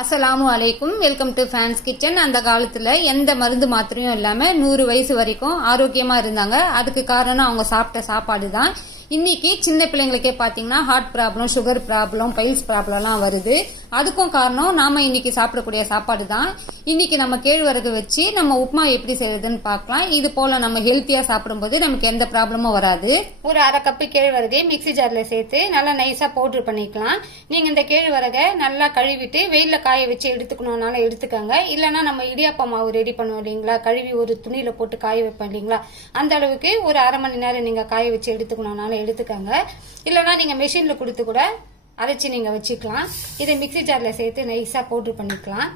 அஸ்ஸலாமு அலைக்கும். Welcome to fans kitchen அந்த காலத்தில் எந்த மருந்து மாத்திரையும் இல்லாமல் நூறு வயசு வரைக்கும் ஆரோக்கியமாக இருந்தாங்க. அதுக்கு காரணம் அவங்க சாப்பிட்ட சாப்பாடு தான் இன்னைக்கு சின்ன பிள்ளைங்களுக்கே பார்த்தீங்கன்னா heart problem sugar problem piles ப்ராப்ளம்லாம் வருது. அதுக்கும் காரணம் நாம இன்னைக்கு சாப்பிடக்கூடிய சாப்பாடு தான் இன்னைக்கு நம்ம கேழ்வரகு வச்சு நம்ம உப்புமா எப்படி செய்யறதுன்னு பார்க்கலாம். இது போல நம்ம ஹெல்த்தியா சாப்பிடும்போது நமக்கு எந்த ப்ராப்ளமும் வராது. ஒரு அரை கப்பு கேழ்வரகு மிக்ஸி ஜார்ல சேர்த்து நல்லா நைஸா பவுடர் பண்ணிக்கலாம். நீங்க இந்த கேழ்வரகை நல்லா கழுவிட்டு வெயிலில் காய வச்சு எடுத்துக்கணும்னாலும் எடுத்துக்கோங்க. இல்லைன்னா நம்ம இடியாப்ப மாவு ரெடி பண்ணுவோம் இல்லைங்களா? கழுவி ஒரு துணியில போட்டு காய வைப்போம் இல்லைங்களா? அந்த அளவுக்கு ஒரு அரை மணி நேரம் நீங்க காய வச்சு எடுத்துக்கணும்னாலும் எடுத்துக்கோங்க. இல்லைன்னா நீங்கள் மிஷினில் கொடுத்து கூட அரைச்சி நீங்கள் வச்சுக்கலாம். இதை மிக்சி ஜாரில் சேர்த்து நைஸாக பவுட்ரு பண்ணிக்கலாம்.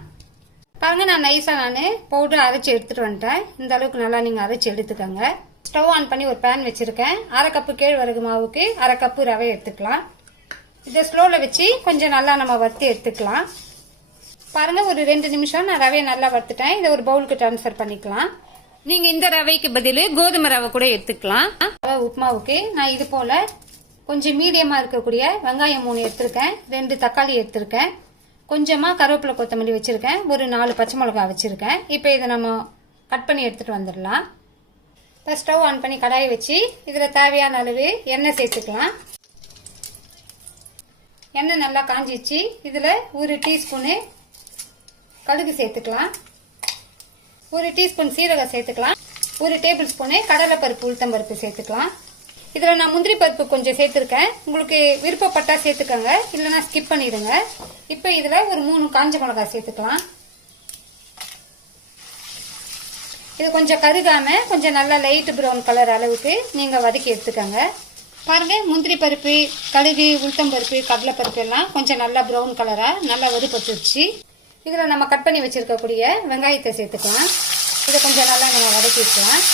பாருங்கள் நான் நைஸாக நான் பவுட்ரு அரைச்சி எடுத்துகிட்டு வந்துட்டேன். இந்த அளவுக்கு நல்லா நீங்கள் அரைச்சி எடுத்துக்கோங்க. ஸ்டவ் ஆன் பண்ணி ஒரு பேன் வச்சுருக்கேன். அரை கப்பு கேழ்வரகு மாவுக்கு அரை கப்பு ரவை எடுத்துக்கலாம். இதை ஸ்லோவில் வச்சு கொஞ்சம் நல்லா நம்ம வறுத்து எடுத்துக்கலாம். பாருங்க ஒரு ரெண்டு நிமிஷம் நான் ரவையை நல்லா வறுத்துட்டேன். இதை ஒரு பவுலுக்கு ட்ரான்ஸ்ஃபர் பண்ணிக்கலாம். நீங்க இந்த ரவைக்கு பதில் கோதுமை ரவை கூட எடுத்துக்கலாம். உப்புமாவுக்கு நான் இது போல கொஞ்சம் மீடியமா இருக்கக்கூடிய வெங்காயம் மூணு எடுத்திருக்கேன். ரெண்டு தக்காளி எடுத்திருக்கேன். கொஞ்சமா கருவேப்பிலை கொத்தமல்லி வச்சிருக்கேன். ஒரு நாலு பச்சை மிளகாய் வச்சிருக்கேன். இப்போ இதை நம்ம கட் பண்ணி எடுத்துட்டு வந்துடலாம். இப்போ ஸ்டவ் ஆன் பண்ணி கடாயை வச்சு இதில் தேவையான அளவு எண்ணெய் சேர்த்துக்கலாம். எண்ணெய் நல்லா காஞ்சிச்சு. இதில் ஒரு டீஸ்பூனு கடுகு சேர்த்துக்கலாம். ஒரு டீஸ்பூன் சீரகம் சேர்த்துக்கலாம். ஒரு டேபிள் ஸ்பூனு கடலைப்பருப்பு உளுத்தம்பருப்பு சேர்த்துக்கலாம். இதில் நான் முந்திரி பருப்பு கொஞ்சம் சேர்த்துருக்கேன். உங்களுக்கு விருப்பப்பட்டா சேர்த்துக்கோங்க. இல்லைன்னா ஸ்கிப் பண்ணிடுங்க. இப்போ இதில் ஒரு மூணு காஞ்ச மிளகாய் சேர்த்துக்கலாம். இது கொஞ்சம் கருகாமல் கொஞ்சம் நல்லா லைட் ப்ரௌன் கலர் அளவுக்கு நீங்கள் வதக்கி எடுத்துக்கோங்க. பாருங்கள் முந்திரி பருப்பு கடுகு உளுத்தம் பருப்பு கடலைப்பருப்பு எல்லாம் கொஞ்சம் நல்லா ப்ரௌன் கலராக நல்லா வறுபட்டுருச்சு. இதில் நம்ம கட் பண்ணி வச்சிருக்கக்கூடிய வெங்காயத்தை சேர்த்துக்கலாம். இதை கொஞ்சம் நல்லா நம்ம வதக்கி வச்சுக்கலாம்.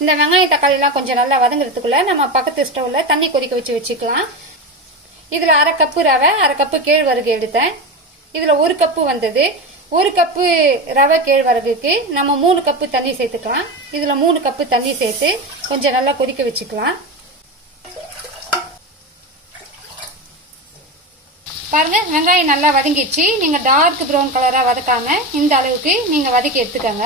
இந்த வெங்காய தக்காளிலாம் கொஞ்சம் நல்லா வதங்குறதுக்குள்ளே நம்ம பக்கத்து ஸ்டவ்வில் தண்ணி கொதிக்க வச்சு வச்சுக்கலாம். இதில் அரை கப்பு ரவை அரை கப்பு கேழ்வரகு எடுத்தேன். இதில் ஒரு கப்பு வந்தது. ஒரு கப்பு ரவை கேழ்வரகுக்கு நம்ம மூணு கப்பு தண்ணி சேர்த்துக்கலாம். இதில் மூணு கப்பு தண்ணி சேர்த்து கொஞ்சம் நல்லா கொதிக்க வச்சுக்கலாம். பாருங்க வெங்காயம் நல்லா வதங்கிடுச்சு. நீங்க டார்க் ப்ரௌன் கலரா வதக்காம இந்த அளவுக்கு நீங்க வதக்கி எடுத்துக்கோங்க.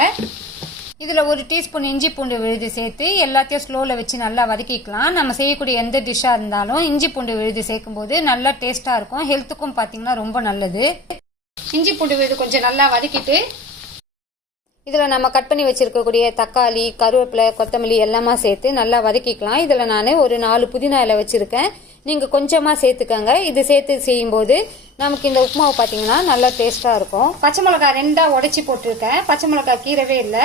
இதில் ஒரு டீஸ்பூன் இஞ்சி பூண்டு விழுது சேர்த்து எல்லாத்தையும் ஸ்லோவில் வச்சு நல்லா வதக்கிக்கலாம். நம்ம செய்யக்கூடிய எந்த டிஷ்ஷாக இருந்தாலும் இஞ்சி பூண்டு விழுது சேர்க்கும் போது நல்லா டேஸ்ட்டாக இருக்கும். ஹெல்த்துக்கும் பார்த்திங்கன்னா ரொம்ப நல்லது. இஞ்சி பூண்டு விழுது கொஞ்சம் நல்லா வதக்கிட்டு இதில் நம்ம கட் பண்ணி வச்சுருக்கக்கூடிய தக்காளி கருவேப்பிலை கொத்தமல்லி எல்லாமே சேர்த்து நல்லா வதக்கிக்கலாம். இதில் நான் ஒரு நாலு புதினா இலை வச்சுருக்கேன். நீங்கள் கொஞ்சமாக சேர்த்துக்கோங்க. இது சேர்த்து செய்யும்போது நமக்கு இந்த உப்புமாவை பார்த்தீங்கன்னா நல்லா டேஸ்ட்டாக இருக்கும். பச்சை மிளகா ரெண்டாக உடச்சி போட்டிருக்கேன். பச்சை மிளகாய் கீரவே இல்லை.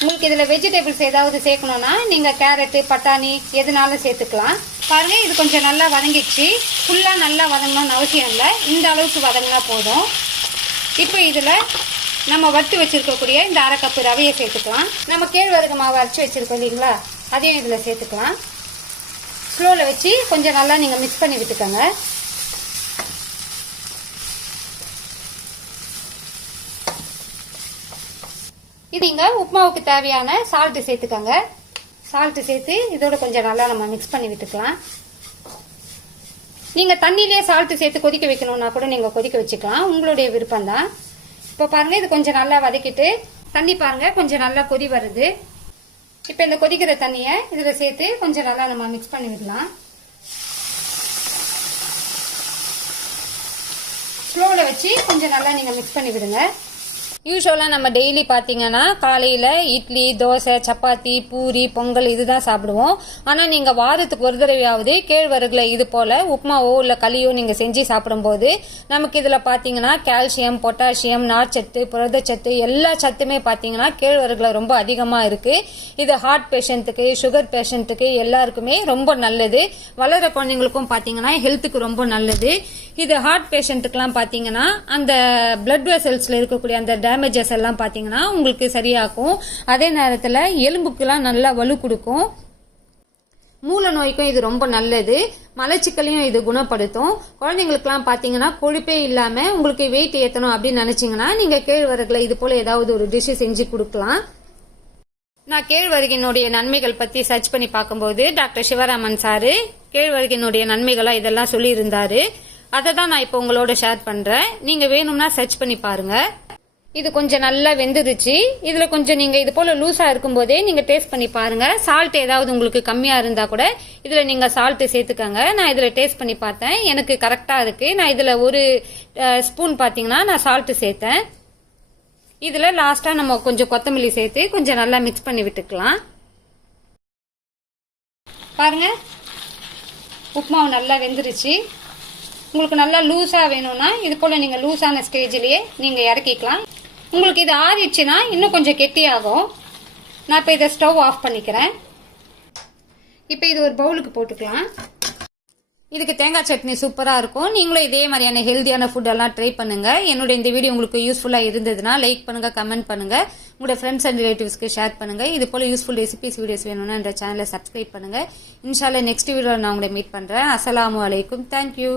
உங்களுக்கு இதில் வெஜிடபிள்ஸ் ஏதாவது சேர்க்கணும்னா நீங்கள் கேரட்டு பட்டாணி எதுனாலும் சேர்த்துக்கலாம். பாருங்கள் இது கொஞ்சம் நல்லா வதங்கிடுச்சு. ஃபுல்லாக நல்லா வதங்கணும்னு அவசியம் இல்லை. இந்த அளவுக்கு வதங்கினா போதும். இப்போ இதில் நம்ம வறுத்து வச்சுருக்கக்கூடிய இந்த அரை கப்பு ரவையை சேர்த்துக்கலாம். நம்ம கேழ்வரகு மாவு அரைச்சி வச்சுருக்கோம் இல்லைங்களா? அதையும் இதில் சேர்த்துக்கலாம். ஸ்லோவில் வச்சு கொஞ்சம் நல்லா நீங்கள் மிக்ஸ் பண்ணி விட்டுக்கோங்க. இது நீங்கள் உப்புமாவுக்கு தேவையான சால்ட்டு சேர்த்துக்கோங்க. சால்ட்டு சேர்த்து இதோட கொஞ்சம் நல்லா நம்ம மிக்ஸ் பண்ணி விட்டுக்கலாம். நீங்கள் தண்ணியிலே சால்ட்டு சேர்த்து கொதிக்க வைக்கணும்னா கூட நீங்கள் கொதிக்க வச்சுக்கலாம். உங்களுடைய விருப்பம் தான் இப்போ பாருங்கள் இது கொஞ்சம் நல்லா வதக்கிட்டு தண்ணி பாருங்கள் கொஞ்சம் நல்லா கொதி வருது. இப்போ இந்த கொதிக்கிற தண்ணியை இதில் சேர்த்து கொஞ்சம் நல்லா நம்ம மிக்ஸ் பண்ணி விடலாம். ஸ்லோவில் வச்சு கொஞ்சம் நல்லா நீங்கள் மிக்ஸ் பண்ணி விடுங்க. யூஸ்வலாக நம்ம டெய்லி பார்த்தீங்கன்னா காலையில் இட்லி தோசை சப்பாத்தி பூரி பொங்கல் இதுதான் சாப்பிடுவோம். ஆனால் நீங்கள் வாரத்துக்கு ஒரு தடவையாவது கேழ்வரகுல இது போல் உப்புமாவோ இல்லை களியோ நீங்கள் செஞ்சு சாப்பிடும்போது நமக்கு இதில் பார்த்தீங்கன்னா கால்சியம் பொட்டாசியம் நார்ச்சத்து புரதச்சத்து எல்லா சத்துமே பார்த்தீங்கன்னா கேழ்வரகுல ரொம்ப அதிகமாக இருக்குது இது ஹார்ட் பேஷண்ட்டுக்கு சுகர் பேஷண்ட்டுக்கு எல்லாருக்குமே ரொம்ப நல்லது. வளர குழந்தைங்களுக்கும் பார்த்தீங்கன்னா ஹெல்த்துக்கு ரொம்ப நல்லது. இது ஹார்ட் பேஷண்ட்டுக்கெலாம் பார்த்தீங்கன்னா அந்த பிளட் வெசல்ஸில் இருக்கக்கூடிய அந்த டேமேஜஸ் எல்லாம் பார்த்தீங்கன்னா உங்களுக்கு சரியாகும். அதே நேரத்தில் எலும்புக்கெல்லாம் நல்லா வலு கொடுக்கும். மூல நோய்க்கும் இது ரொம்ப நல்லது. மலச்சிக்கலையும் இது குணப்படுத்தும். குழந்தைங்களுக்குலாம் பார்த்தீங்கன்னா கொழுப்பே இல்லாமல் உங்களுக்கு வெயிட் ஏற்றணும் அப்படின்னு நினச்சிங்கன்னா நீங்கள் கேழ்வரகுல இது போல் ஏதாவது ஒரு டிஷ்ஷு செஞ்சு கொடுக்கலாம். நான் கேழ்வரகினுடைய நன்மைகள் பற்றி சர்ச் பண்ணி பார்க்கும்போது டாக்டர் சிவராமன் சாரு கேழ்வரகினுடைய நன்மைகளாக இதெல்லாம் சொல்லியிருந்தாரு. அதை தான் நான் இப்போ உங்களோட ஷேர் பண்ணுறேன் நீங்கள் வேணும்னா சர்ச் பண்ணி பாருங்கள் இது கொஞ்சம் நல்லா வெந்துருச்சு. இதில் கொஞ்சம் நீங்கள் இது போல் லூஸாக இருக்கும்போதே நீங்கள் டேஸ்ட் பண்ணி பாருங்கள் சால்ட் ஏதாவது உங்களுக்கு கம்மியாக இருந்தால் கூட இதில் நீங்கள் சால்ட்டு சேர்த்துக்கங்க. நான் இதில் டேஸ்ட் பண்ணி பார்த்தேன். எனக்கு கரெக்டாக இருக்குது நான் இதில் ஒரு ஸ்பூன் பார்த்தீங்கன்னா நான் சால்ட்டு சேர்த்தேன். இதில் லாஸ்ட்டாக நம்ம கொஞ்சம் கொத்தமல்லி சேர்த்து கொஞ்சம் நல்லா மிக்ஸ் பண்ணி விட்டுக்கலாம். பாருங்க. உப்புமாவு நல்லா வெந்துருச்சு. உங்களுக்கு நல்லா லூஸாக வேணும்னா இது போல் நீங்கள் லூஸான ஸ்டேஜ்லேயே நீங்கள் இறக்கிக்கலாம். உங்களுக்கு இது ஆறிடுச்சுன்னா இன்னும் கொஞ்சம் கெட்டியாகும் நான் இப்போ இதை ஸ்டவ் ஆஃப் பண்ணிக்கிறேன். இப்போ இது ஒரு பவுலுக்கு போட்டுக்கலாம். இதுக்கு தேங்காய் சட்னி சூப்பராக இருக்கும். நீங்களும் இதே மாதிரியான ஹெல்த்தியான ஃபுட்டெல்லாம் ட்ரை பண்ணுங்கள் என்னுடைய இந்த வீடியோ உங்களுக்கு யூஸ்ஃபுல்லாக இருந்ததுன்னா லைக் பண்ணுங்கள் கமெண்ட் பண்ணுங்கள் உங்களோட ஃப்ரெண்ட்ஸ் அண்ட் ரிலேட்டிவ்ஸ்க்கு ஷேர் பண்ணுங்கள் இது போல் யூஸ்ஃபுல் ரெசிபிஸ் வீடியோஸ் வேணும்னா இந்த சேனலை சப்ஸ்கிரைப் பண்ணுங்கள் இன்ஷால்ல நெக்ஸ்ட் வீடியோவில் நான் உங்களை மீட் பண்ணுறேன் அஸ்லாம் அலைக்கும். தேங்க்யூ